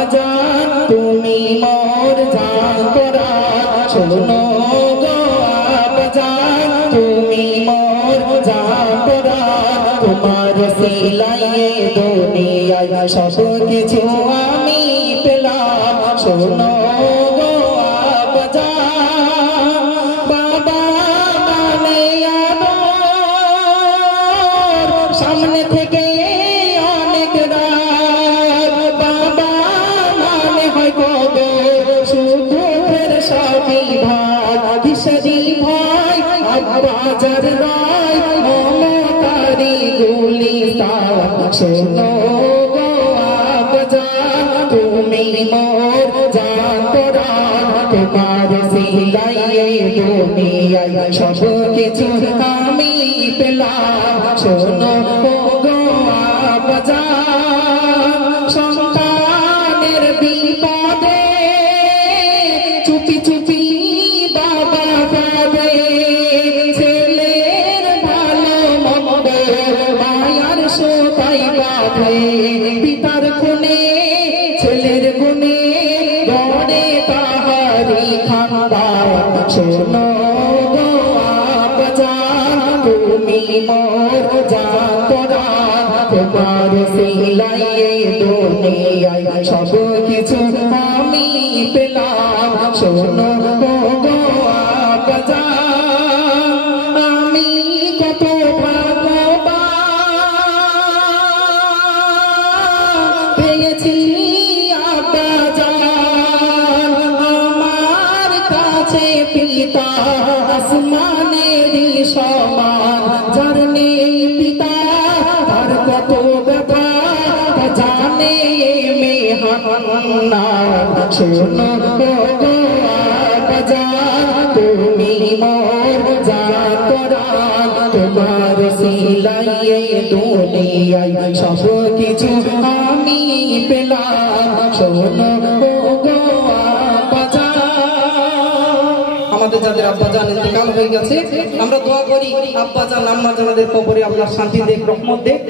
আব্বাজান তুমি মোর জান তোরা শোনো গো আব্বাজান তুমি মোর জান তোরা তোমার সিলাইয়ে দুনিয়ায় সব কিছু আমি পেলাম শোনো গো আব্বাজান বাবা মানে আদর সামনে থেকে অনেক রাত বাবা মানে হয় কদর সুখের সবই ভাগ কিসেরই ভয় আব্বাজান রায় মমতারি গুলিস্তান শোনো গো আব্বাজান তুমি মোর জান তোরা তোমার সিলাইয়ে দুনিয়ায় সব কিছু আমি পেলাম শোনো গো আব্বাজান সন্তানের বিপদে চুপি চুপি বাবা কাঁদে ছেলের ভালো মন্দ মায়ার সোতাই বাঁধে পিতার গুণে ছেলের গুণে গড়ে তাহারি খানদান শোনো গো আব্বাজান তুমি মোর জান তোরা তোমার সিলাইয়ে দুনিয়ায় সব কিছু আমি পেলাম শোনো গো আব্বাজান আমি কত ভাগ্যবান পেয়েছি আব্বাজান আমার কাছে পিতা আসমানেরই সমান যার নেই পিতা তার কত ব্যথা জানে মেহান্না শোনো গো আব্বাজান তুমি মোর জান তোরা তোমার সিলাইয়ে দুনিয়ায় সব কিছু আমি পেলাম শোনো গো আব্বাজান আমাদের যাদের আব্বাজান ইন্তেকাল হয়ে গেছে আমরা দোয়া করি আব্বাজান আম্মাজানদের কবরে আল্লাহ শান্তি দেখ রহমত দেখ।